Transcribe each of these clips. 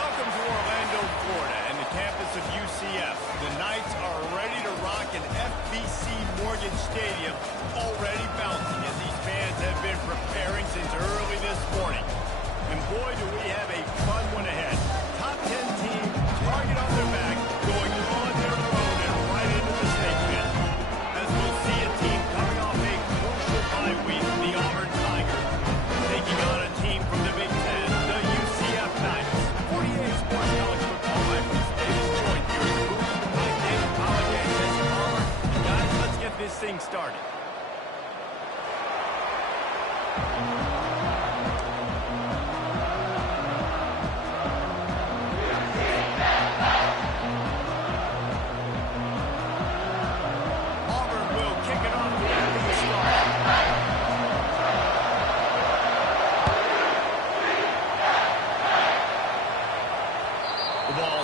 Welcome to Orlando, Florida, and the campus of UCF. The Knights are ready to rock an FBC Morgan Stadium, already bouncing as these fans have been preparing since early this morning. And boy, do we have a fun one ahead. Top 10 team, target on their back, going on their road and right into the state pit. As we'll see a team coming off a crucial bye week, the Auburn Tigers, taking on a team from the Big Ten, the UCF Knights. 48 Sports College Football, I'm Bruce Davis, joined here in the booth by David Pollack and Jesse Palmer. And guys, let's get this thing started.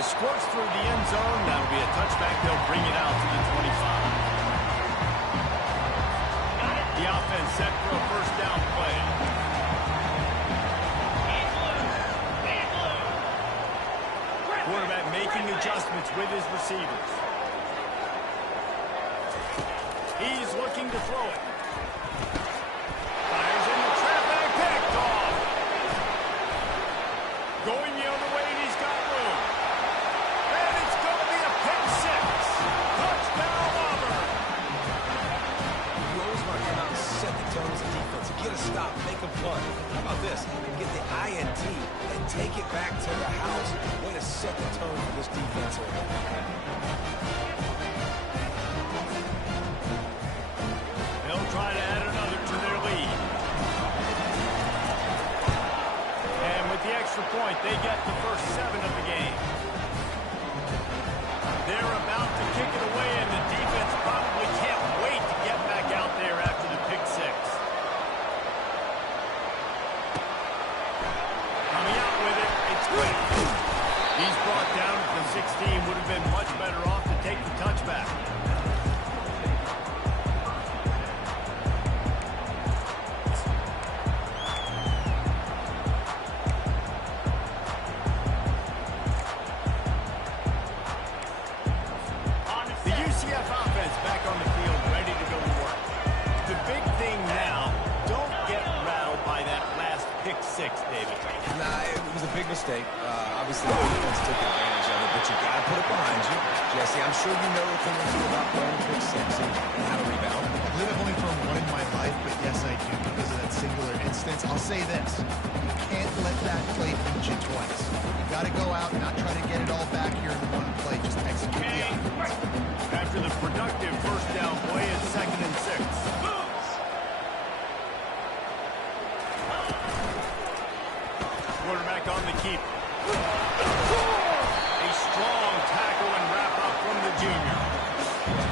Squirts through the end zone. That'll be a touchback. They'll bring it out to the 25. The offense set for a first down play. Quarterback making adjustments with his receivers. He's looking to throw it. Fires in the trap and picked off. Going the other way, and he's got room. Get a stop, make a punt. How about this? Get the INT and take it back to the house. Way to set the tone for this defense here. They'll try to add another to their lead. And with the extra point, they get the first 7 of the game. They're about to kick it away, and the defense probably can't wait to get back out there after the pick 6. He's brought down at the 16. Would have been much better off to take the touchback. The UCF offense back on the field, ready to go to work. The big thing now, don't get rattled by that last pick 6, David. Nah, it was a big mistake. Obviously, the defense took advantage of it, but you got to put it behind you. Jesse, I'm sure you know what thing or two about throwing pick 6 and how to rebound. I've only thrown one in my life, but yes, I do because of that singular instance. I'll say this. You can't let that play beat you twice. You got to go out and not try to get it all back here in one play. Just execute the offense. After the productive first down play, it's 2nd and 6. Quarterback on the keep. A strong tackle and wrap up from the junior.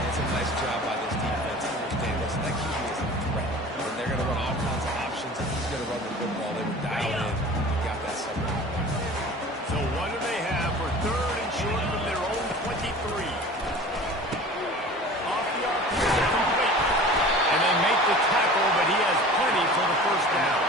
It's a nice job by this defense. Understand this. That key is a threat. And they're going to run all kinds of options, and he's going to run the football. They were dialed in. Got that somewhere. So what do they have for 3rd and short from their own 23? Off the arc, complete. And they make the tackle, but he has plenty for the first down.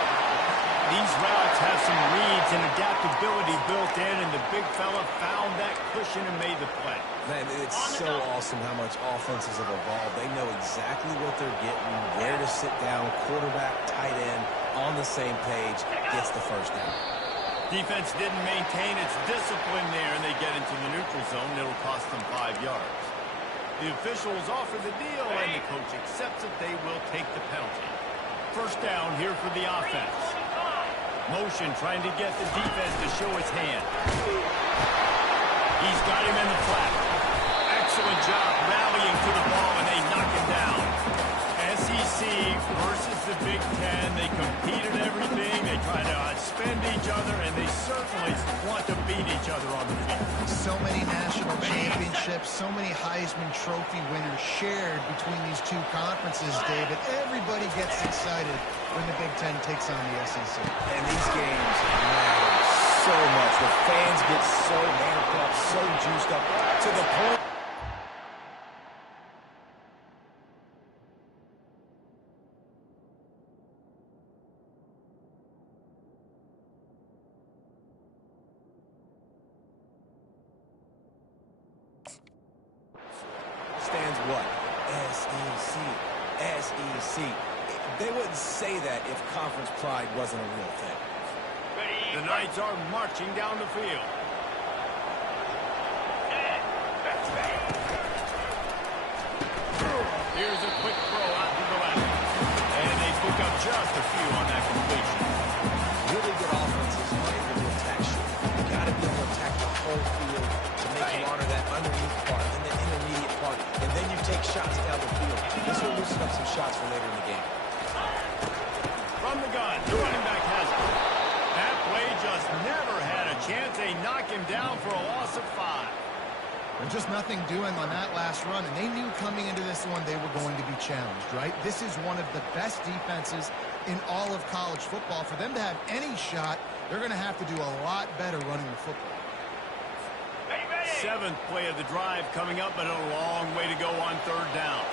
These routes have some reads and adaptability built in, and the big fella found that cushion and made the play. Man, it's so awesome how much offenses have evolved. They know exactly what they're getting, where to sit down, quarterback, tight end, on the same page, gets the first down. Defense didn't maintain its discipline there, and they get into the neutral zone. It'll cost them 5 yards. The officials offer the deal, and the coach accepts that they will take the penalty. First down here for the offense. Motion trying to get the defense to show his hand. He's got him in the flat. Excellent job rallying to the ball, and they knock him down. SEC versus the Big Ten. They compete at everything. They try to outspend each other, and they certainly want to beat each other on the field. So many national championships, so many Heisman Trophy winners shared between these two conferences, David. Everybody gets excited when the Big Ten takes on the SEC. And these games matter so much. The fans get so amped up, so juiced up, to the point wouldn't say that if conference pride wasn't a real thing. The Knights are marching down the field. Here's a quick throw out to the left. And they pick up just a few on that completion. Really good offenses are able to attack shoot. You got to be able to attack the whole field to make you honor that underneath part and the intermediate part, and then you take shots down the field. This will loosen up some shots for later in the game. From the gun, the running back has it. That play just never had a chance. They knock him down for a loss of 5. There's just nothing doing on that last run, and they knew coming into this one they were going to be challenged, right? This is one of the best defenses in all of college football. For them to have any shot, they're going to have to do a lot better running the football. 7th play of the drive coming up, but a long way to go on 3rd down.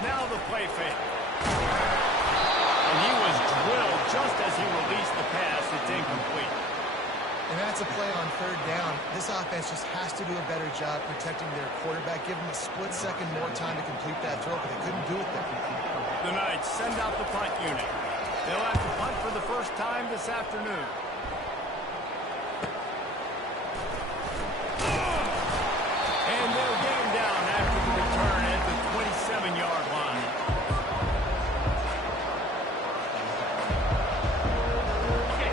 Now the play fake. And he was drilled just as he released the pass. It's incomplete. And that's a play on 3rd down. This offense just has to do a better job protecting their quarterback. Give him a split second more time to complete that throw, but they couldn't do it there. The Knights send out the punt unit. They'll have to punt for the first time this afternoon. And they'll get him down after the return at the 27-yard line.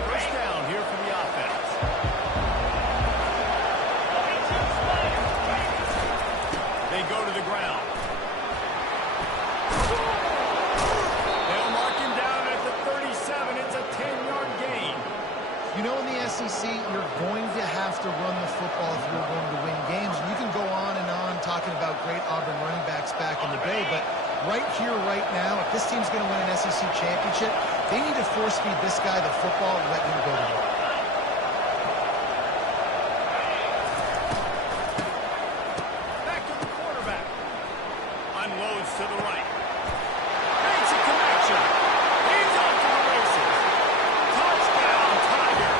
First down here for the offense. They go to the ground. They'll mark him down at the 37. It's a 10-yard gain. You know, in the SEC, you're going to have to run the football if you're going to win games. And you can go on and on talking about great Auburn running backs back in the day, but right here, right now, if this team's going to win an SEC championship, they need to force-feed this guy the football and let him go to work. Back to the quarterback. Unloads to the right. Makes a connection. He's off to the races. Touchdown, Tiger.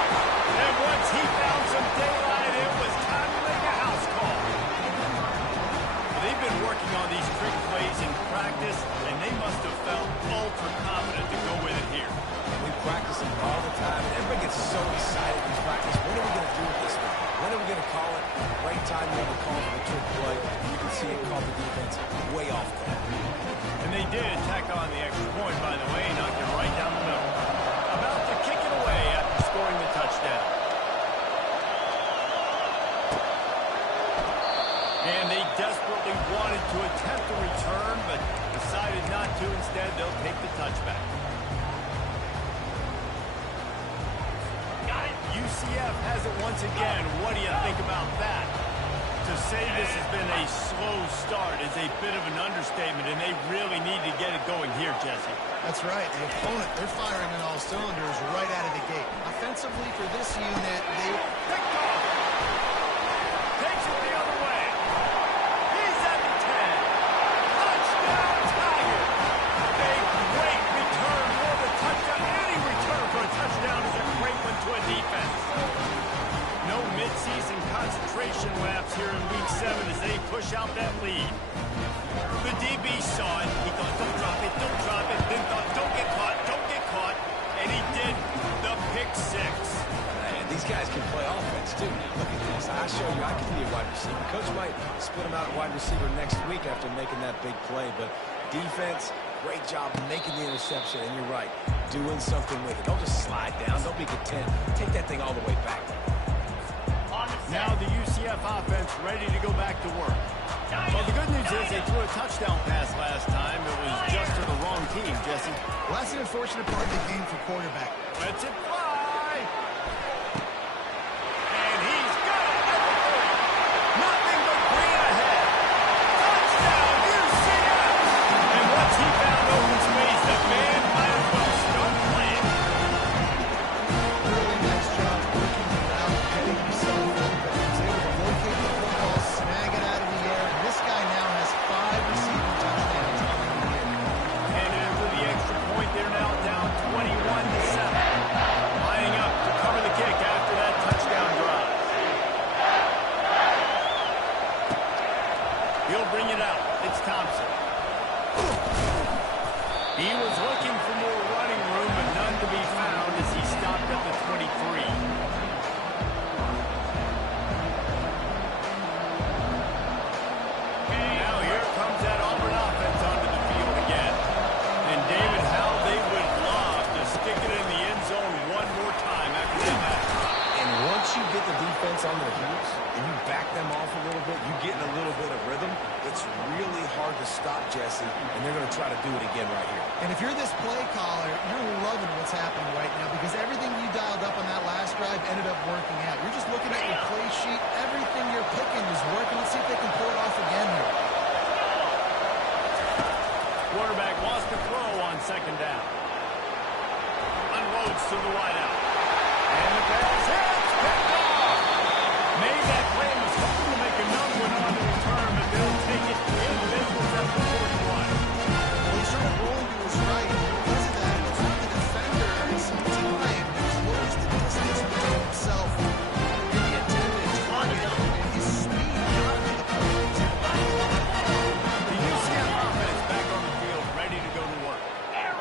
And once he found some daylight, it was time to make a house call. They've been working on these trick plays in practice, and they must have felt ultra confident to go with it here. We practice them all the time, and everybody gets so excited in practice. What are we going to do with this one? When are we going to call it? Great time to have a call for the trick play. You can see it called the defense way off guard. And they did tack on the extra point, by the way, knocked it right down the middle. About to kick it away after scoring the touchdown. And they desperately wanted to attempt a return, but decided not to. Instead, they'll take the touchback. UCF has it once again. What do you think about that? To say this has been a slow start is a bit of an understatement, and they really need to get it going here, Jesse. That's right. The opponent, they're firing on all cylinders right out of the gate. Offensively for this unit, they picked off. Takes it the other way. He's at the 10. Touchdown, Tiger. A great return for the touchdown. Any return for a touchdown is a great one to a defense. No midseason concentration laps here in Week 7 as they push out that lead. The DB saw it. He thought, don't drop it, then thought, don't get caught, and he did the pick 6. Man, these guys can play offense, too. Now, look at this. I show you I can be a wide receiver. Coach might split him out at wide receiver next week after making that big play, but defense, great job making the interception, and you're right, doing something with it. Don't just slide down. Don't be content. Take that thing all the way back. Now the UCF offense ready to go back to work. Well, the good news is they threw a touchdown pass last time. It was just to the wrong team, Jesse. Well, that's an unfortunate part of the game for quarterback. Lets it fly. And he's got it at the 30. Nothing but green ahead. Touchdown, UCF. And once he found open space, the man might as well start playing. Really nice job working the route, getting himself open. He's able to locate the football, snag it out of the air. And this guy now has 5 receiving touchdowns on the year. And into the extra point, they're now down 21-7. you're this play caller, you're loving what's happening right now because everything you dialed up on that last drive ended up working out. You're just looking at your play sheet. Everything you're picking is working. Let's see if they can pull it off again here. Quarterback wants to throw on second down. Unloads to the wideout. And the pass hits. Picked off. Made that play and was hoping to make another one on the return, but they'll take it in business at the 41. Well, he started rolling to his right. Because of that, it took the defender some time to close the distance between himself and the intended target, and his speed got him to the point. The UCF offense back on the field, ready to go to work.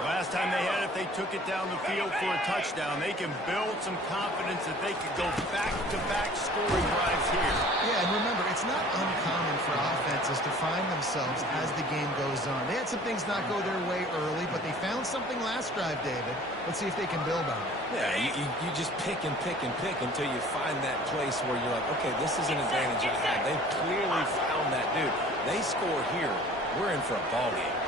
Last time they had it, they took it down the field for a touchdown. They can build some confidence that they could go back-to-back scoring drives here. Yeah, and remember, it's not uncommon for offenses to find themselves as the game goes on. They had some things not go their way early, but they found something last drive, David. Let's see if they can build on it. Yeah, you just pick and pick and pick until you find that place where you're like, okay, this is an advantage I have. They've clearly found that dude. They score here. We're in for a ball game.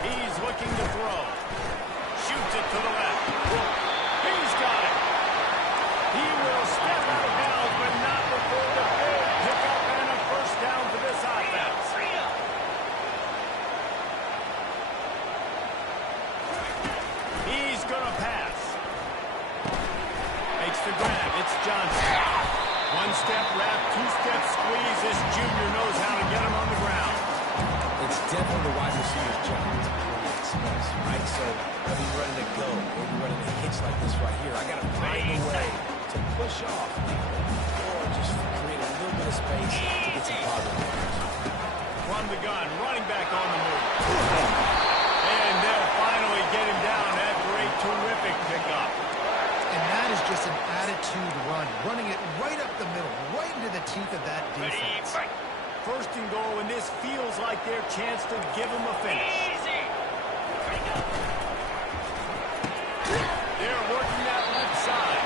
He's looking to throw. Shoots it to the left. He's got it. He will step out of bounds, but not before the big pickup and a first down for this offense. He's going to pass. Makes the grab. It's Johnson. One-step wrap, two-step squeeze. This junior knows how to get him on the ground. It's definitely the wide receiver's job to create space, right? So I'll be ready to go, or be ready to hitch like this right here. I got to find a way to push off, or just create a little bit of space to get some positive numbers. From the gun, running back on the move. And they'll finally get him down after a terrific pickup. And that is just an attitude run, running it right up the middle, right into the teeth of that defense. First and goal, and this feels like their chance to give them a finish. They're working that left side.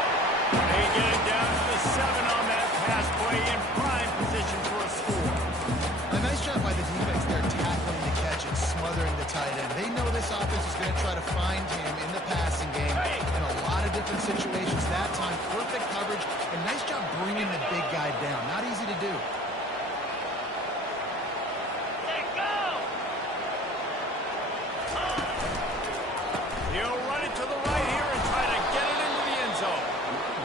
They get it down to the 7 on that pass play in prime position for a score. A nice job by the defense there, tackling the catch and smothering the tight end. They know this offense is going to try to find him in the passing game in a lot of different situations. That time, perfect coverage, and nice job bringing the big guy down. Not easy to do. He'll run it to the right here and try to get it into the end zone.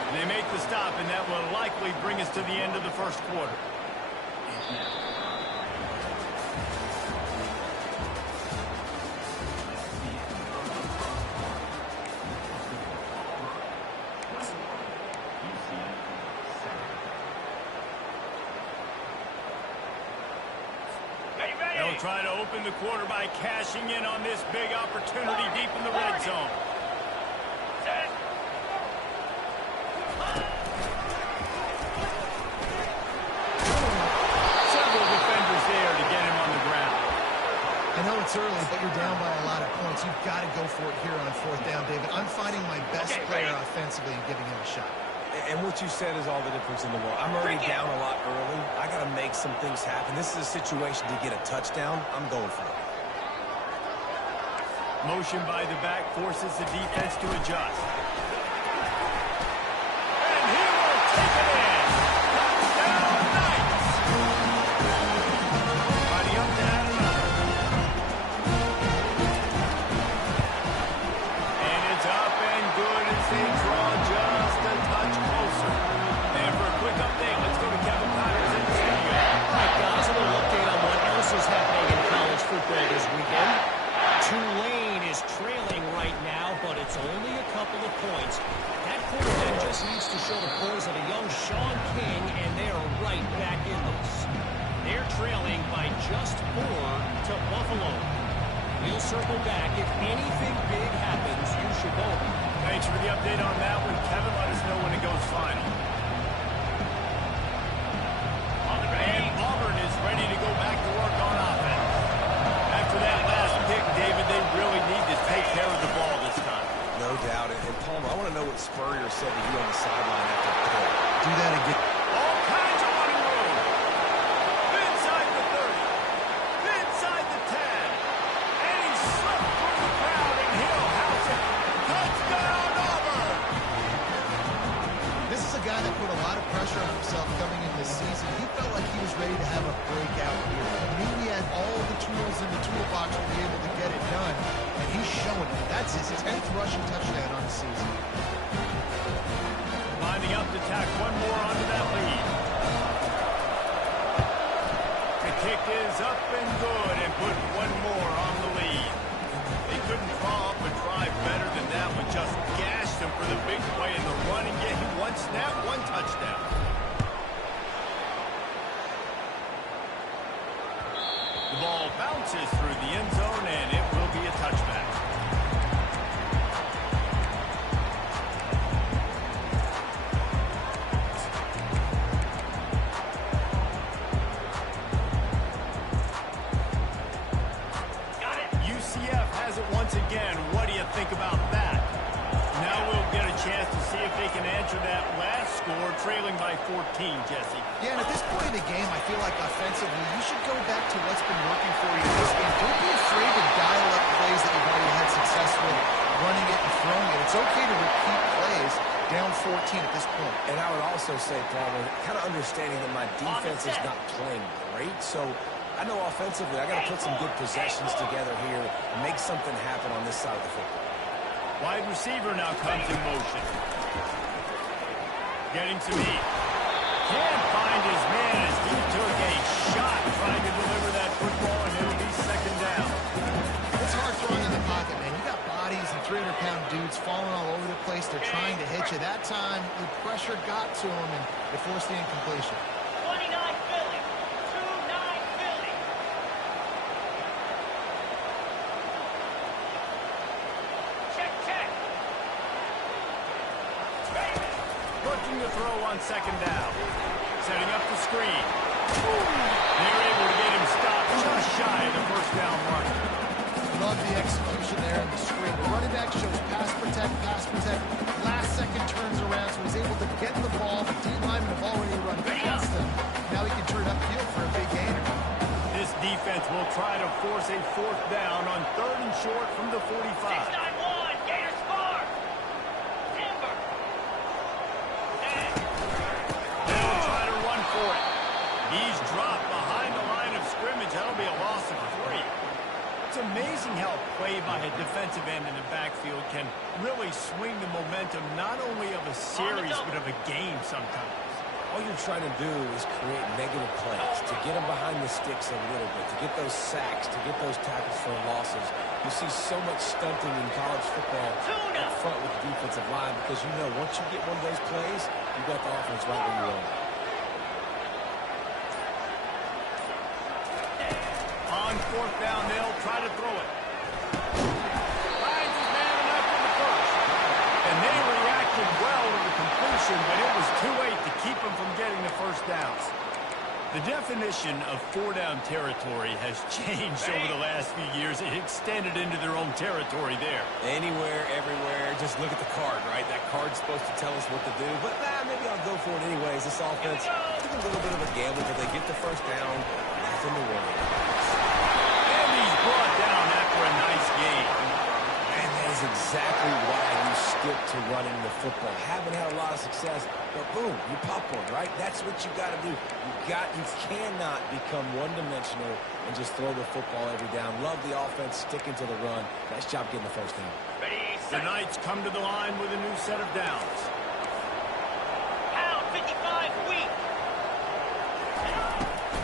And they make the stop, and that will likely bring us to the end of the first quarter. They'll try to open the quarter by cashing in on this big opportunity deep in the red zone. Several defenders there to get him on the ground. I know it's early, but you're down by a lot of points. You've got to go for it here on fourth down, David. I'm finding my best player offensively and giving him a shot. And what you said is all the difference in the world. I'm already down a lot early. I got to make some things happen. This is a situation to get a touchdown. I'm going for it. Motion by the back forces the defense to adjust. And he will take it in. Touchdown, Knights. Buddy up to add another. And it's up and good as they draw just a touch closer. And for a quick update, let's go to Kevin Connors in the studio. All right, guys, a little update on what else is happening in college football this weekend. Tulane is trailing right now, but it's only a couple of points. That quarterback just needs to show the pulls of a young Sean King, and they are right back in this. They're trailing by just 4 to Buffalo. We'll circle back. If anything big happens, you should know. Thanks for the update on that one. Kevin, let us know when it goes final. And Auburn is ready to go back to work on offense. After that last pick, David, they really need to take care of the ball this time. No doubt. And Palmer, I want to know what Spurrier said to you on the sideline after the play. Do that again. All kinds of running room. Inside the showing it. That's his 10th rushing touchdown on the season. Lining up to tack one more onto that lead. The kick is up and good and put one more on the lead. They couldn't draw up a drive better than that one. Just gashed him for the big play in the run and get him one snap, one touchdown. The ball bounces through the end zone, and it will be a touchback. UCF has it once again. What do you think about that? Now we'll get a chance to see if they can answer that last score, trailing by 14, Jesse. Yeah, and at this point in the game, I feel like offensively, you should go back to what's been working for you in this game. Don't be afraid to dial up plays that you've already had success with, running it and throwing it. It's okay to repeat plays down 14 at this point. And I would also say, Palmer, kind of understanding that my defense is not playing great, so I know offensively I got to put some good possessions together here and make something happen on this side of the football. Wide receiver now comes in motion. Getting some heat. Can't find his man as he took a shot trying to deliver that football, and it'll be second down. It's hard throwing in the pocket, man. You got bodies and 300-pound dudes falling all over the place. They're trying to hit you. That time, the pressure got to him, and it forced the incompletion. 29 Philly. 2-9 Philly. Check. Looking to throw on second down. Setting up the screen. They're able to get him stopped just shy of the first down mark. Love the execution there in the screen. The running back shows pass protect. Last second turns around, so he's able to get the ball. The D-linemen have already run past him. Now he can turn upfield for a big gainer. This defense will try to force a fourth down on third and short from the 45. 6-9-1. Gator score. Timber. They'll try to run for it. He's dropped behind the line of scrimmage. That'll be a loss of 3. It's amazing how a play by a defensive end in the backfield can really swing the momentum not only of a series but of a game sometimes. All you're trying to do is create negative plays, to get them behind the sticks a little bit, to get those sacks, to get those tackles for losses. You see so much stunting in college football up front with the defensive line because you know once you get one of those plays, you got the offense right where you want it. On fourth down, they'll try to throw it. Finds his man enough in the first. And they reacted well to the completion, but it was too late to keep them from getting the first downs. The definition of four-down territory has changed over the last few years. It extended into their own territory there. Anywhere, everywhere, just look at the card, right? That card's supposed to tell us what to do, but maybe I'll go for it anyways. This offense took a little bit of a gamble, but they get the first down. Nothing to worry about. And he's brought down after a nice game. And that is exactly why you stick to running the football. Haven't had a lot of success, but boom, you pop one, right? That's what you got to do. You cannot become one-dimensional and just throw the football every down. Love the offense, sticking to the run. Nice job getting the first down. The Knights come to the line with a new set of downs. Pound 55 weak.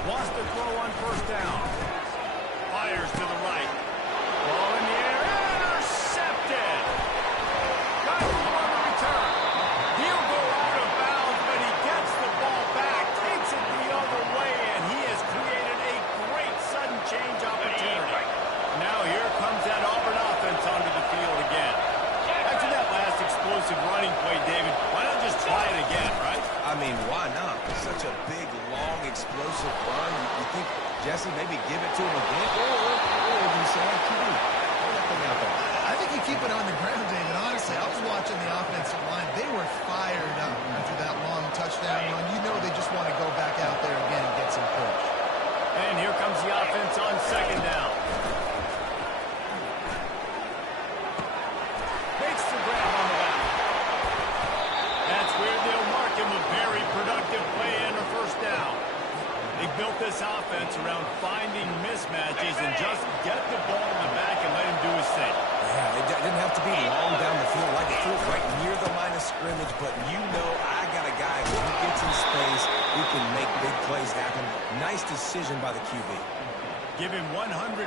Wants to throw on first down. Fires to the right. Ball in the air. Intercepted. Got it on the return. He'll go out of bounds, but he gets the ball back, takes it the other way, and he has created a great sudden change opportunity. Now here comes that Auburn offense onto the field again. After that last explosive running play, David, why not just try it again, right? I mean, why not? Such a big, long, explosive run. You think Jesse maybe be long down the field, like it feels right near the line of scrimmage, but you know I got a guy who gets in space, who can make big plays happen. Nice decision by the QB. Give him 105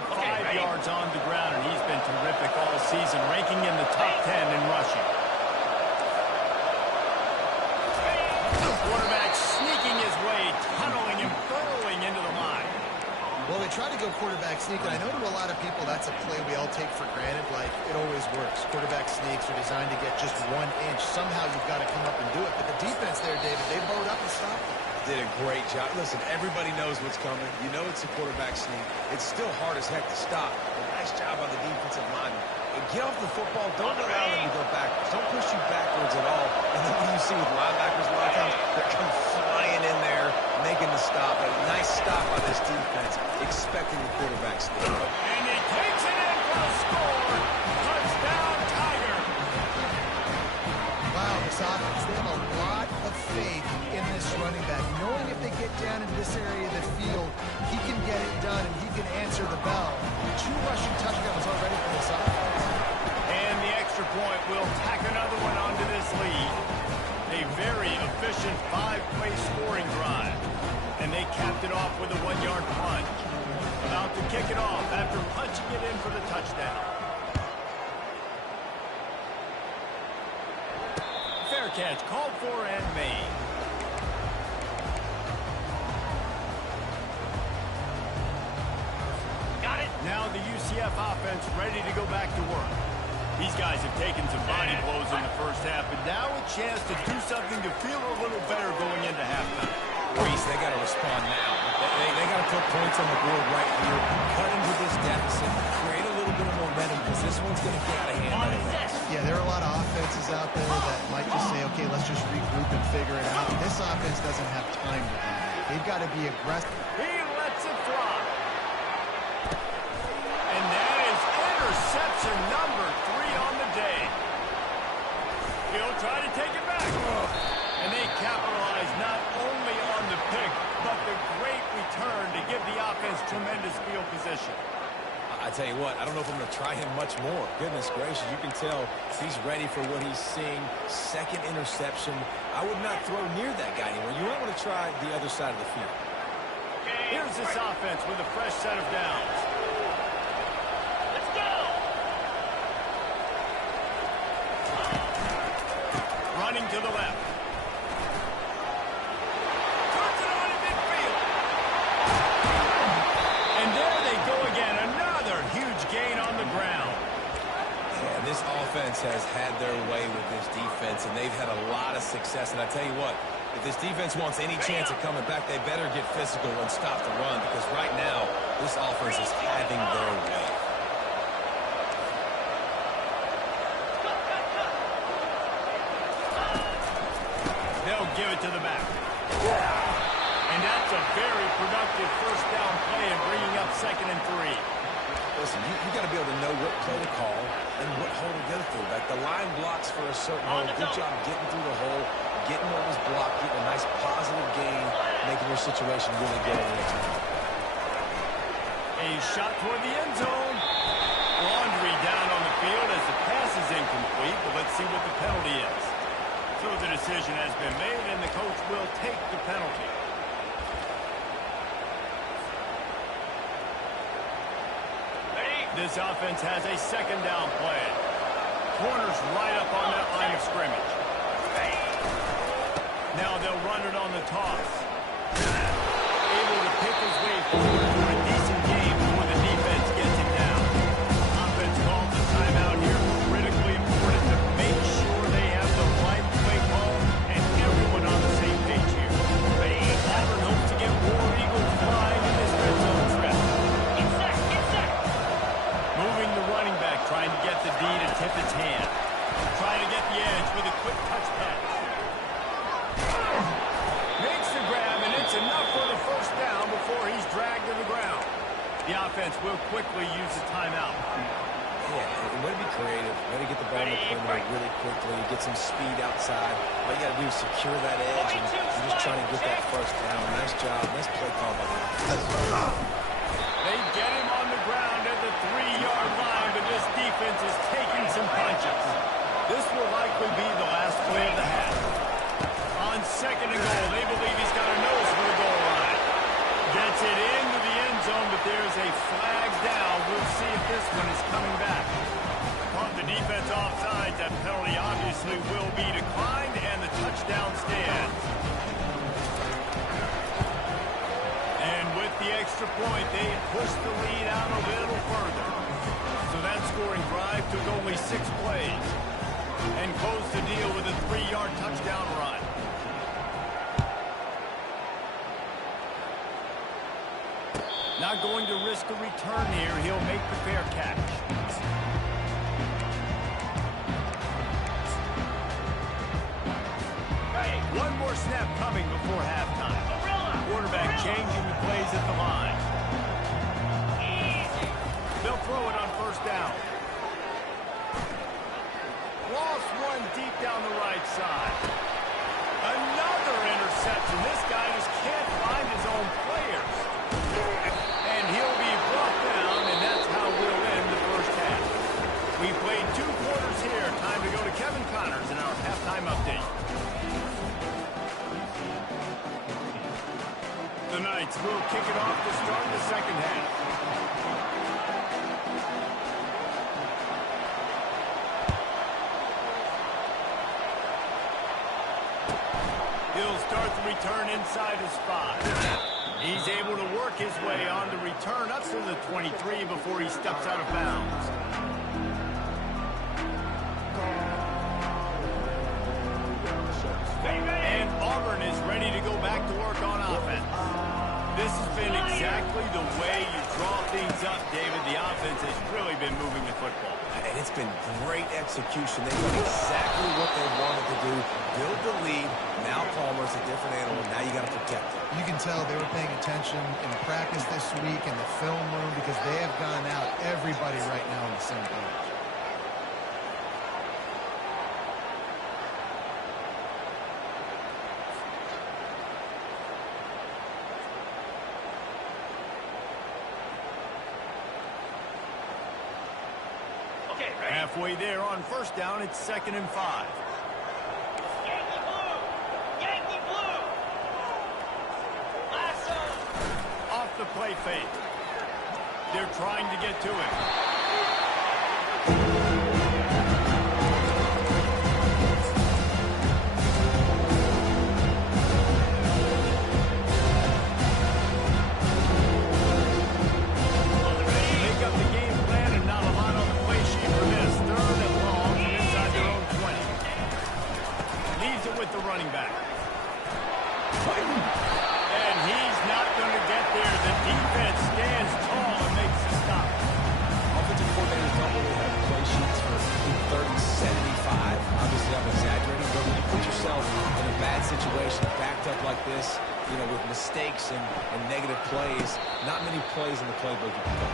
yards on the ground, and he's been terrific all season, ranking in the top 10 in rushing. The quarterback sneaking his way, tunneling and burrowing into the line. Well, they try to go quarterback sneak, and I know to a lot of people that's a play we all take for granted, like it always works. Quarterback sneaks are designed to get just 1 inch. Somehow you've got to come up and do it. But the defense there, David, they bowed up and stopped it. Did a great job. Listen, everybody knows what's coming. You know it's a quarterback sneak. It's still hard as heck to stop. But nice job on the defensive lineman. And get off the football. Don't allow them to go backwards. Don't push you backwards at all. And then what do you see with linebackers a lot of times? They're come flying in there, making the stop. A nice stop by this defense, expecting the quarterback sneak. And he takes it in for a score. Touchdown, Tiger. Wow, this offense, they have a lot of faith in this running back, knowing if they get down into this area of the field, he can get it done and he can answer the bell. 2 rushing touchdowns already for this offense. And the extra point will tack another one onto this lead. A very efficient 5-play scoring drive. And they capped it off with a 1-yard punch. About to kick it off after punching it in for the touchdown. Fair catch called for and made. Got it. Now the UCF offense ready to go back to work. These guys have taken some body blows in the first half, but now a chance to do something to feel a little better going into halftime. Reese, they got to respond now. They got to put points on the board right here, cut into this deficit, create a little bit of momentum, because this one's going to get out of hand. On set. Yeah, there are a lot of offenses out there that might just say, okay, let's just regroup and figure it out. This offense doesn't have time to do that. They've got to be aggressive. He lets it fly. And that is interception number 3 on the day. He'll try to take it back. And they capitalize not only on the pick, but the great return to give the offense tremendous field position. I tell you what, I don't know if I'm going to try him much more. Goodness gracious, you can tell he's ready for what he's seeing. Second interception. I would not throw near that guy anymore. You might want to try the other side of the field. Here's this offense with a fresh set of downs. Let's go. Running to the left. Puts it on in midfield. And there they go again. Another huge gain on the ground. Yeah, this offense has had their way with this defense, and they've had a lot of success. And I tell you what, if this defense wants any chance of coming back, they better get physical and stop the run, because right now, this offense is having their way. They'll give it to the back. And that's a very productive first down play and bringing up 2nd and 3. Listen, you got to be able to know what play to call and what hole to go through. Like the line blocks for a certain hole. Good job getting through the hole, getting what was blocked, getting a nice positive gain, making your situation really good in the next one. A shot toward the end zone. Laundry down on the field as the pass is incomplete, but let's see what the penalty is. So the decision has been made, and the coach will take the penalty. This offense has a 2nd down play. Corners right up on that line of scrimmage. Now they'll run it on the toss. Able to pick his way forward for a decent game before the defense gets him down. Offense calls a timeout here. Critically important to make sure they have the right play call and everyone on the same page here. Auburn hopes to get War Eagles flying in this red zone trip. Get set. Get set. Moving the running back, trying to get the D to tip its hand. Trying to get the edge with a quick touch pass. Makes the grab, and it's enough for the first down before he's dragged to the ground. The offense will quickly use the timeout. Yeah, way to be creative. Way to get the ball in the perimeter really quickly. Get some speed outside. All you got to do is secure that edge, and you're just trying to get that first down. Nice job. Nice play call by the offense. They get him on the ground at the 3-yard line, but this defense is taking some punches. flag down. We'll see if this one is coming back. Caught the defense offside. That penalty obviously will be declined, and the touchdown stands. And with the extra point, they pushed the lead out a little further. So that scoring drive took only 6 plays and closed the deal with a 3-yard touchdown run. Not going to risk a return here. He'll make the fair catch. One more snap coming before halftime. Quarterback changing the plays at the line. They'll throw it on first down. Lost one deep down the right side. Another interception. This guy just can't find his own players. And he'll be brought down, and that's how we'll end the first half. We played 2 quarters here. Time to go to Kevin Connors in our halftime update. The Knights will kick it off to start the second half. He'll start the return inside his 5. He's able to work his way on the return up to the 23 before he steps out of bounds. And Auburn is ready to go back to work on offense. This has been exactly the way you draw things up, David. The offense has really been moving the football. And it's been great execution. They've done exactly what they wanted to do. Build the lead. Now Palmer's a different animal. Now you got to protect him. You can tell they were paying attention in practice this week in the film room because they have gone out everybody right now on the same page. Halfway there on first down, it's 2nd and 5. Yankee blue! Yankee blue! Lasso! Off the play fake. They're trying to get to him. Make up the game plan and not a lot on the play sheet for this. 3rd and long from inside their own 20. Leaves it with the running back. And he's not going to get there. The defense stands tall and makes the stop. Offensive coordinators don't really have play sheets for 30, 75. Obviously, I'm exaggerating, but when you put yourself in a bad situation, backed up like this, you know, with mistakes and negative plays, not many plays in the playbook you can go.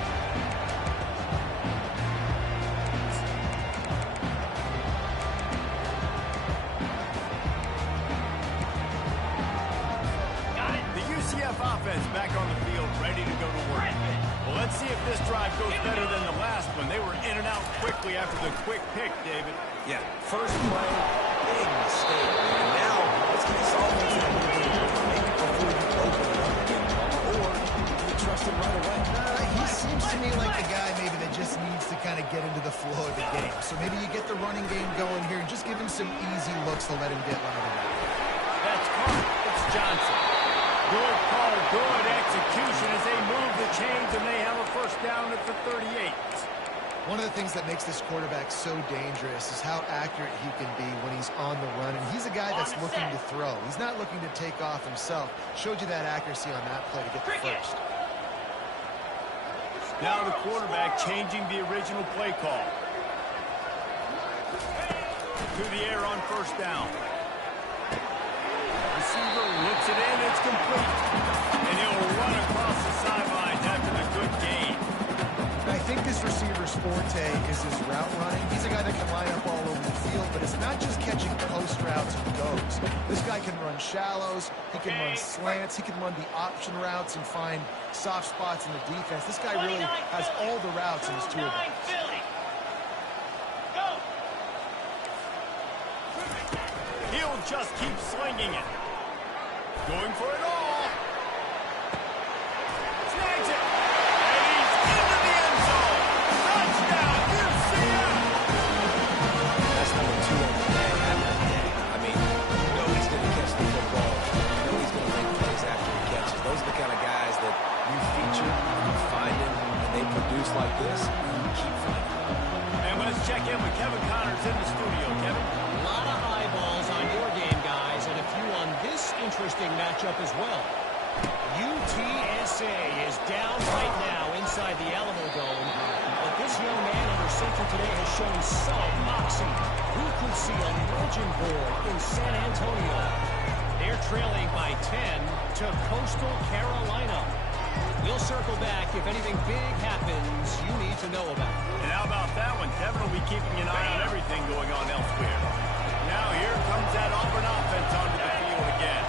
Offense back on the field, ready to go to work. Well, let's see if this drive goes better than the last one. They were in and out quickly after the quick pick, David. Yeah, first play, big mistake. And now, let's get this offense in a little bit of maybe before you open it up again, or do you trust him right away? He seems to me like the guy maybe that just needs to kind of get into the flow of the game. So maybe you get the running game going here and just give him some easy looks to let him get routed out. That's caught. It's Johnson. Good call, good execution as they move the chains, and they have a first down at the 38. One of the things that makes this quarterback so dangerous is how accurate he can be when he's on the run. And he's a guy that's looking to throw. He's not looking to take off himself. Showed you that accuracy on that play to get the first. Now the quarterback changing the original play call. To the air on first down. Receiver looks it in, it's complete. And he'll run across the sidelines after the good gain. I think this receiver's forte is his route running. He's a guy that can line up all over the field, but it's not just catching post routes and goes. This guy can run shallows, he can run slants, he can run the option routes and find soft spots in the defense. This guy really has all the routes in his toolbox. He'll just keep slinging it. Going for it all. Snags it. And he's from a deuce like this, you keep fighting. And let's check in with Kevin Connors in the studio. Kevin? A lot of eyeballs on your game, guys, and a few on this interesting matchup as well. UTSA is down right now inside the Alamo Dome, but this young man under center today has shown some moxie. Who could see a legend born in San Antonio? They're trailing by 10 to Coastal Carolina. We'll circle back if anything big happens you need to know about. And how about that one? Kevin will be keeping an eye on everything going on elsewhere. Now here comes that Auburn offense onto the field again.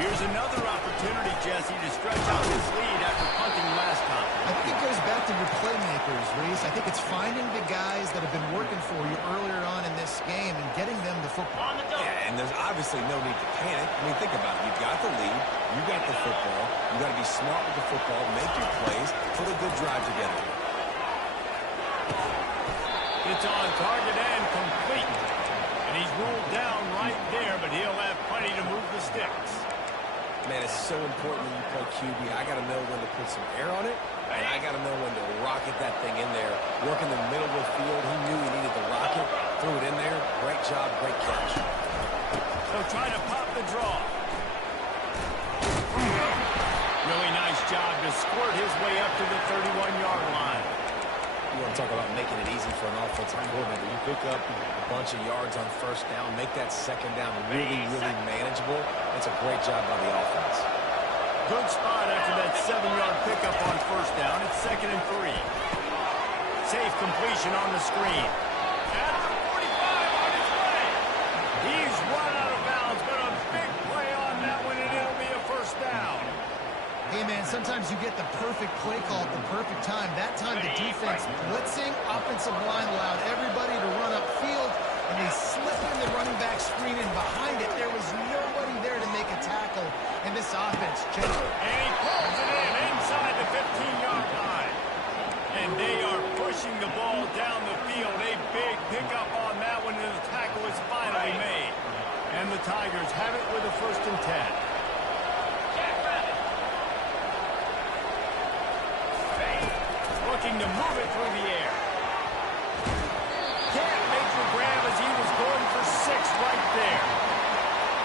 Here's another opportunity, Jesse, to stretch out this lead after punting last time. I think it goes back to your playmakers, Reese. I think it's finding the guys that have been working for you earlier on in this game and getting them the football. Yeah, and there's obviously no need to panic. I mean, think about it. You've got the lead. You got the football. You got to be smart with the football, make your plays, put a good drive together. It's on target and complete. And he's ruled down right there, but he'll have plenty to move the sticks. Man, it's so important when you play QB. I got to know when to put some air on it, and I got to know when to rocket that thing in there. Work in the middle of the field. He knew he needed the rocket. Threw it in there. Great job, great catch. They'll try to pop the draw. Really nice job to squirt his way up to the 31-yard line. You want to talk about making it easy for an offensive coordinator. You pick up a bunch of yards on first down, make that second down really, really manageable. That's a great job by the offense. Good spot after that 7-yard pickup on first down. It's 2nd and 3. Safe completion on the screen. At the 45 on his way. He's run out of bounds, but a big play on that one, and it'll be a first down. Hey, man, sometimes you get the perfect play call at the perfect time. That time the defense blitzing, offensive line allowed everybody to run upfield, and they slipped in the running back screen, and behind it, there was nobody there to make a tackle, and this offense changed. And he pulls it in inside the 15-yard line. And they are pushing the ball down the field. A big pickup on that one, and the tackle is finally made. And the Tigers have it with a 1st and 10. Looking to move it through the air. Can't make the grab as he was going for 6 right there.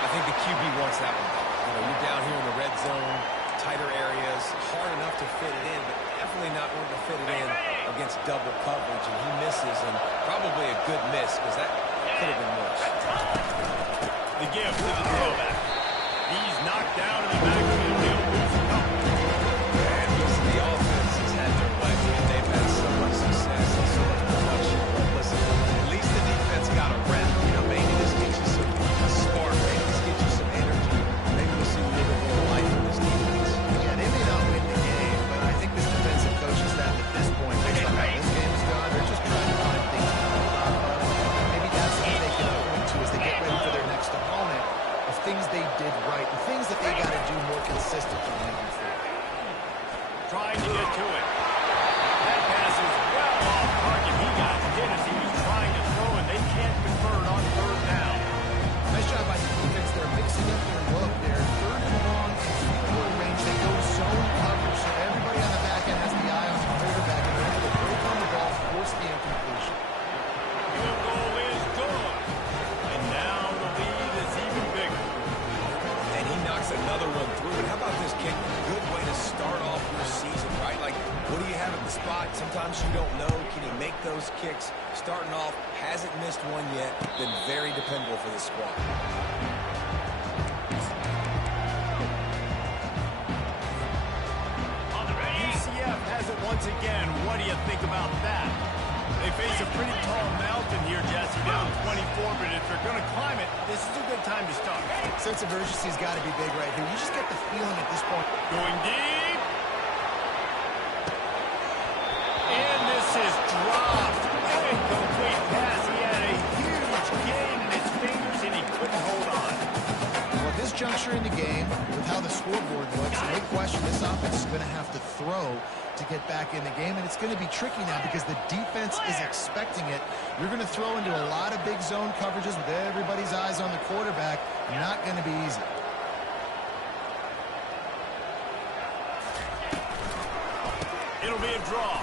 I think the QB wants that one. You know, you're down here in the red zone, tighter areas, hard enough to fit it in, but definitely not wanting to fit it in against double coverage, and he misses, and probably a good miss, because that could have been worse. The give to the throwback. He's knocked down in the backfield. He'll lose a couple. And listen, the offense has had their way, and they've had so much success and so much production. But listen, at least the defense got a rep. You know, maybe this gets you some spark. Maybe this gets you some energy. Maybe we'll see a little bit more life in this defense. Yeah, they may not win the game, but I think this defensive coaching staff at this point, based on how this game has gone, they're just trying to find things to build off of. Maybe that's what they can point to as they get ready for their next opponent, of things they did right, and things that they got to do more consistently moving forward. Trying to get to it. That pass is well off target. He got hit as he was trying to throw, and they can't convert on 3rd down. Nice job by the defense. They're mixing up their look. They're 3rd and long and 3-quarter range. They go zone coverage, so everybody on the back end has the eye on the quarterback, and they're able to break on the ball, force the incompletion. Field goal is good. And now the lead is even bigger. And he knocks another one through. And how about this kick? Good way to start off your season, right? Like, what do you have at the spot? Sometimes you don't know. Can he make those kicks? Starting off, hasn't missed one yet. Been very dependable for this squad. UCF has it once again. What do you think about that? They face a pretty tall mountain here, Jesse, down 24, but if they're going to climb it, this is a good time to start. Sense of urgency's got to be big right here. You just get the feeling at this point. Going deep. And this is dropped. Incomplete pass. He had a huge gain in his fingers, and he couldn't hold on. Well, at this juncture in the game, with how the scoreboard looks, no question this offense is going to have to throw to get back in the game, and it's going to be tricky now because the defense is expecting it. You're going to throw into a lot of big zone coverages with everybody's eyes on the quarterback. Not going to be easy. It'll be a draw.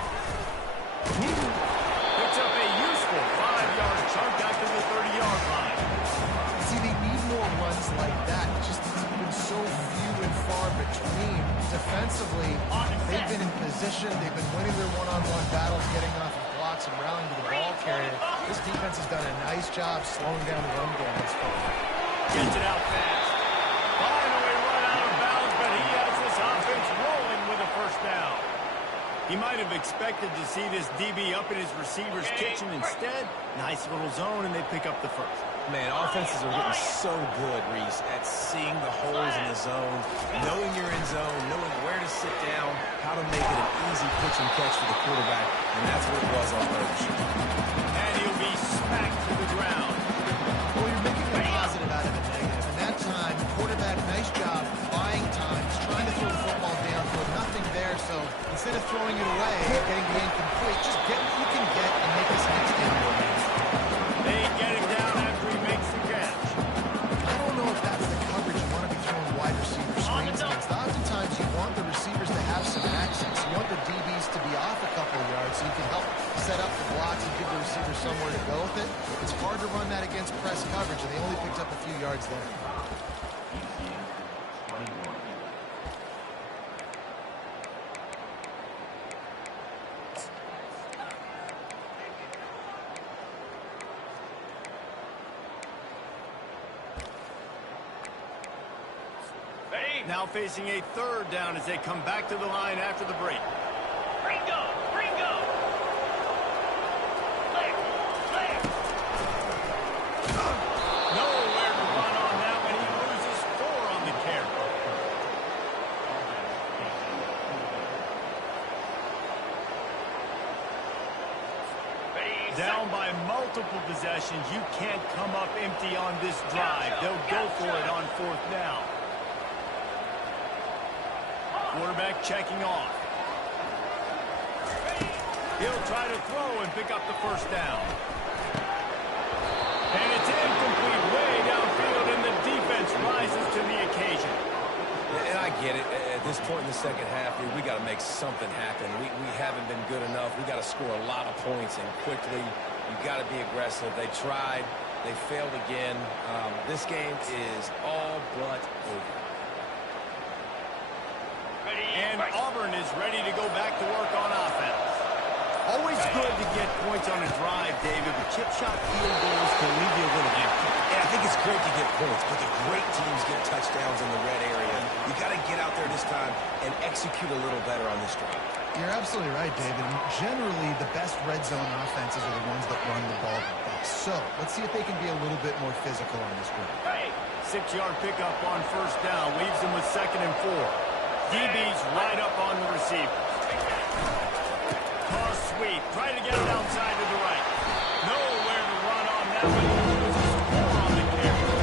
Picks up a useful 5-yard chunk out to the 30-yard line. See, they need more runs like that. Just it's been so few and far between. Defensively, they've been in position. They've been winning their one-on-one battles, getting off of blocks and rallying to the ball carrier. This defense has done a nice job slowing down the run game this far. Gets it out fast. Finally run out of bounds, but he has this offense rolling with a first down. He might have expected to see this DB up in his receiver's kitchen. Instead, nice little zone, and they pick up the first. Man, offenses are getting so good, Reese, at seeing the holes in the zone, knowing you're in zone, knowing where to sit down, how to make it an easy pitch and catch for the quarterback, and that's what it was on first. And he'll be smacked to the ground. Well, you're making a positive out of a negative. And that time, quarterback, nice job, buying time. He's trying to throw the football downfield. Nothing there, so instead of throwing it away, getting the incomplete, just get what you can get and make this next down. They get it down after he makes the catch. I don't know if that's the coverage you want to be throwing wide receiver screens against. Oftentimes, you want the receivers to have some access. You want the DBs to be off a couple of yards so you can help set up the blocks and give the receiver somewhere to go with it. It's hard to run that against press coverage, and they only picked up a few yards there. Now facing a third down as they come back to the line after the break. Ringo! Ringo! Clear! Clear! Nowhere to run on that one. He loses 4 on the carry. Ready, Down by multiple possessions. You can't come up empty on this drive. They'll go for it on 4th down. Quarterback checking off. He'll try to throw and pick up the first down. And it's incomplete way downfield, and the defense rises to the occasion. And I get it. At this point in the second half, we got to make something happen. We haven't been good enough. We got to score a lot of points, and quickly. You've got to be aggressive. They tried. They failed again. This game is all but over. And Auburn is ready to go back to work on offense. Always good to get points on a drive, David, but chip shot field goals can leave you a little empty. And I think it's great to get points, but the great teams get touchdowns in the red area. You got to get out there this time and execute a little better on this drive. You're absolutely right, David. Generally, the best red zone offenses are the ones that run the ball the best. So, let's see if they can be a little bit more physical on this drive. 6-yard pickup on first down leaves them with 2nd and 4. DB's right up on the receiver. Toss sweep. Try to get it outside to the right. Nowhere to run on that one. He loses 4 on the carry.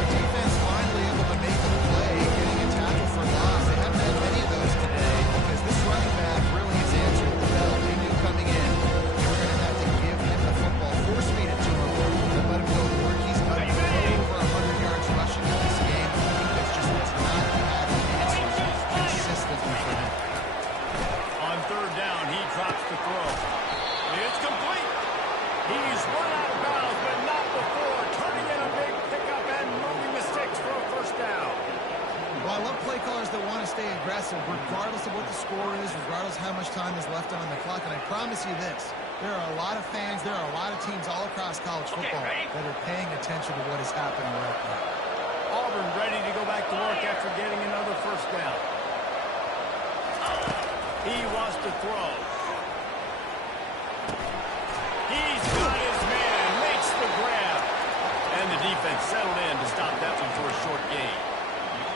The defense finally able to make the play, getting a tackle for loss. They haven't had many of those today because this running back really is answering the bell. They knew coming in they were going to have to give him the football, force feed it to him, and let him go to work. He's got over 100 yards rushing in this game. The defense just has not had the answers consistently for him. On 3rd down, he drops the throw. It's complete. He's run out of bounds, but not before turning in a big pickup and moving the sticks for a first down. Well, I love play callers that want to stay aggressive, regardless of what the score is, regardless of how much time is left on the clock. And I promise you this, there are a lot of fans, there are a lot of teams all across college football that are paying attention to what is happening right now. Auburn ready to go back to work after getting another first down. He wants to throw. He's got his man, makes the grab. And the defense settled in to stop that one for a short gain.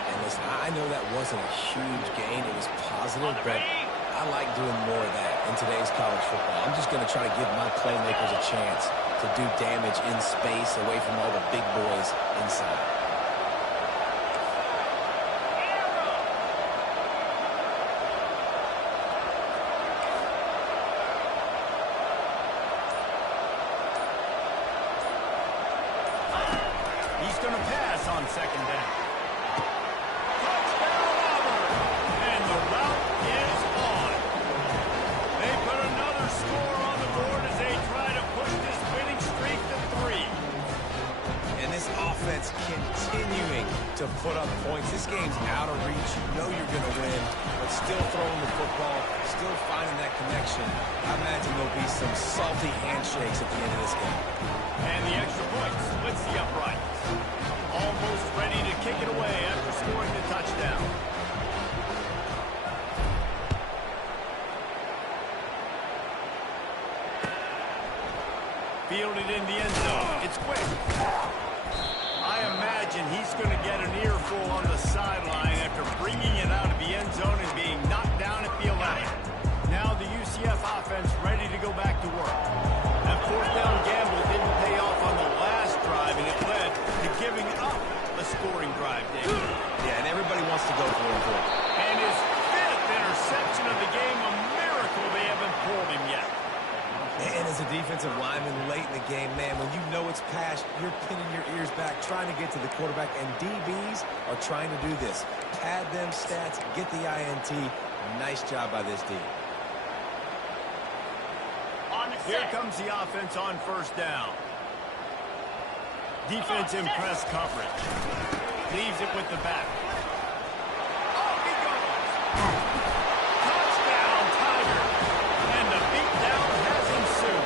And listen, I know that wasn't a huge gain. It was positive, but I like doing more of that in today's college football. I'm just going to try to give my playmakers a chance to do damage in space away from all the big boys inside. He's going to pass on 2nd down. Touchdown, Auburn! And the route is on. put up points. This game's out of reach. You know you're going to win, but still throwing the football, still finding that connection. I imagine there'll be some salty handshakes at the end of this game. And the extra point splits the uprights. Almost ready to kick it away after scoring the touchdown. Fielded in the end zone. It's quick. I imagine he's going to get an earful on the sideline after bringing it out of the end zone and being knocked down at the 11. Now the UCF offense ready to go back to work. That fourth down gamble didn't pay off on the last drive, and it led to giving up a scoring drive, David. Yeah, and everybody wants to go for it. And his fifth interception of the game, a miracle they haven't pulled him yet. And as a defensive lineman late in the game, man, when you know it's past, you're pinning your ears back, trying to get to the quarterback, and DBs are trying to do this. Pad them stats, get the INT. Nice job by this D. Here comes the offense on first down. Defense in press coverage. Leaves it with the back. Oh, he goes. Touchdown, Tiger. And the beatdown has ensued.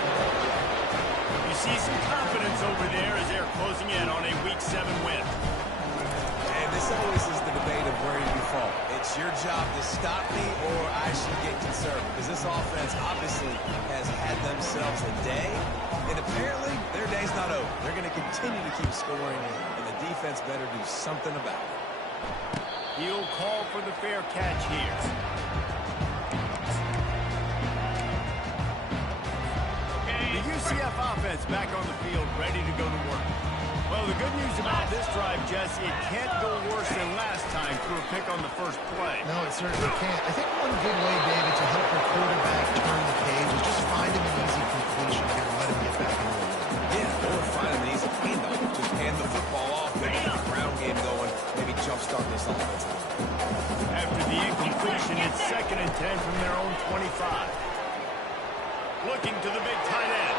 You see some confidence over there as they're closing in on a Week 7 win. And this always is the debate of where you fall. It's your job to stop me or I should get concerned. Because this offense obviously has had themselves a day. And apparently their day's not over. They're going to continue to keep scoring. And the defense better do something about it. He'll call for the fair catch here. The UCF offense back on the field, ready to go to work. Well, the good news about this drive, Jesse, it can't go worse than last time through a pick on the first play. No, it certainly can't. I think one good way, David, to help your quarterback turn the page is just find him an easy completion here and let him get back into the run. Yeah, or find an easy handoff. Just hand the football off, maybe get the ground game going, maybe jumpstart this offense. After the incompletion, it's 2nd and 10 from their own 25. Looking to the big tight end.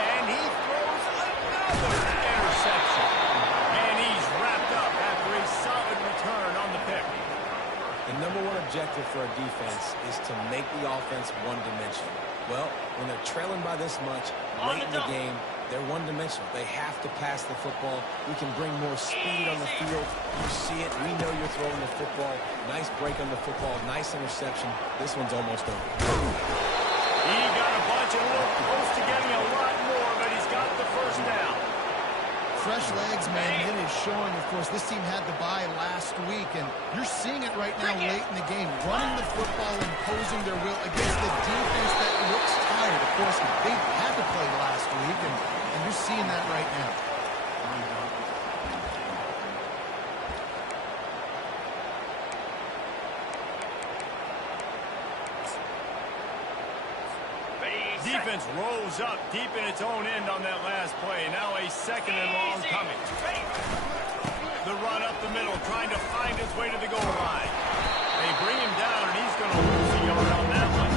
And he throws another interception. And he's wrapped up after a solid return on the pick. The number one objective for a defense is to make the offense one-dimensional. Well, when they're trailing by this much late in the game, they're one-dimensional. They have to pass the football. We can bring more speed on the field. You see it. We know you're throwing the football. Nice break on the football. Nice interception. This one's almost over. He got a bunch and a little close to getting a lot more, but he's got the first down. Fresh legs, man. It is showing, of course, this team had the bye last week, and you're seeing it right now late in the game. Running the football, imposing their will against the defense that looks tired. Of course, they had to play last week, and you're seeing that right now. Defense rose up deep in its own end on that last play. Now a 2nd and long coming. The run up the middle, trying to find his way to the goal line. They bring him down, and he's going to lose a yard on that one.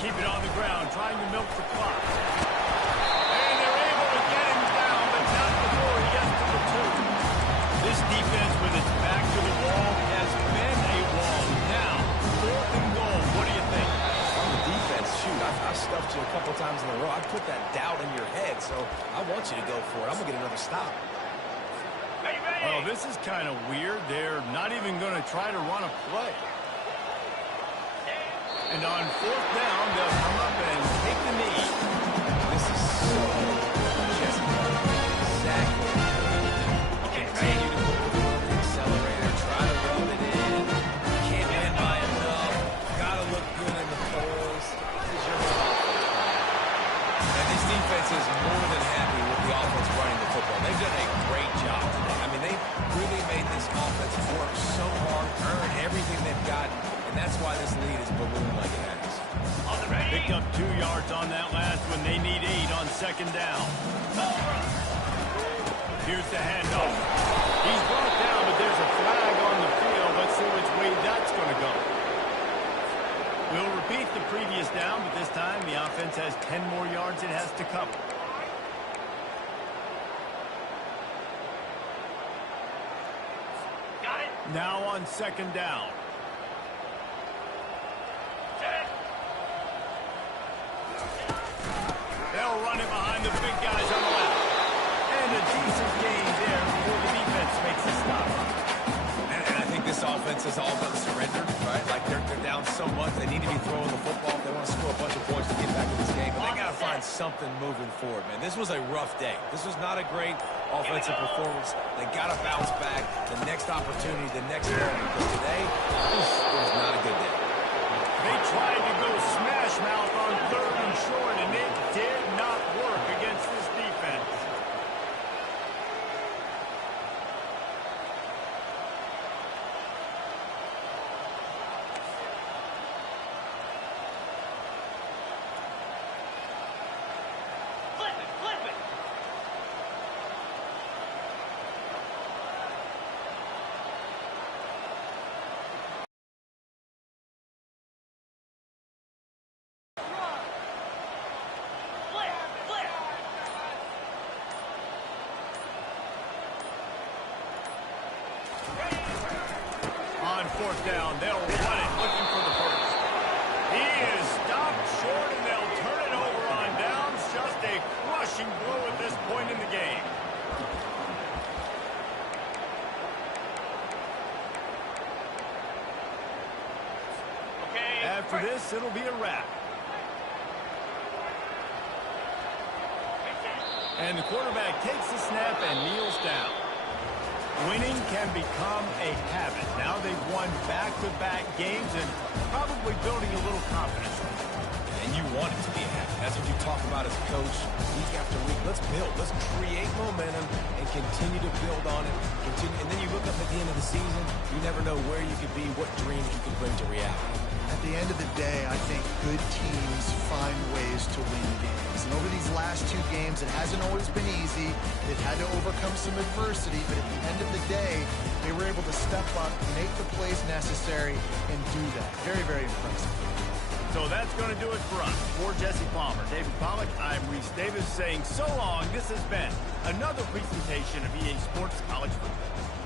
Keep it on the ground, trying to milk the clock. And they're able to get him down, but not before he gets to the 2. This defense, with its back to the wall, has been a wall. Now, 4th and goal. What do you think? On the defense, shoot, I've stuffed you a couple times in a row. I put that doubt in your head, so I want you to go for it. I'm going to get another stop. Oh, this is kind of weird. They're not even going to try to run a play. And on 4th down, they'll come up and take the knee. This is so just exactly what you need to do. Continue to put the foot on the accelerator. Try to rub it in. Can't win by enough. Got to look good in the polls. This is your offense. And this defense is more than happy with the offense running the football. They've done a great job today. I mean, they've really made this offense work so hard, earn everything they've gotten. And that's why this lead is ballooned like it has. On the ready. Picked up 2 yards on that last one. They need 8 on second down. Here's the handoff. He's brought down, but there's a flag on the field. Let's see which way that's going to go. We'll repeat the previous down, but this time the offense has 10 more yards it has to cover. Got it. Now on second down. Set. They'll run it behind the big guys on the left. And a decent gain there before the defense makes a stop. And I think this offense is all about surrender, right? Like they're down so much, they need to be throwing the football if they want to score a bunch of points to get back in this game. But they got to find something moving forward, man. This was a rough day. This was not a great offensive performance. They got to bounce back. The next opportunity, the next game. Because today, it was not a good day. They tried to go smash mouth on 3rd and short, and it did not work against this defense. Flip it, flip it. Flip, flip. On 4th down, they'll run it, looking for the first. He is stopped short, and they'll turn it over on downs. Just a crushing blow at this point in the game. Okay. After this, it'll be a wrap. And the quarterback takes the snap and kneels down. Winning can become a habit. Now they've won back-to-back games and probably building a little confidence. And you want it to be a habit. That's what you talk about as a coach week after week. Let's build. Let's create momentum and continue to build on it. And then you look up at the end of the season, you never know where you could be, what dreams you could bring to reality. At the end of the day, I think good teams find ways to win games. And over these last 2 games, it hasn't always been easy. They've had to overcome some adversity, but at the end of the day, they were able to step up, make the plays necessary, and do that. Very, very impressive. So that's going to do it for us. For Jesse Palmer, David Pollack, I'm Reese Davis saying so long. This has been another presentation of EA Sports College Football.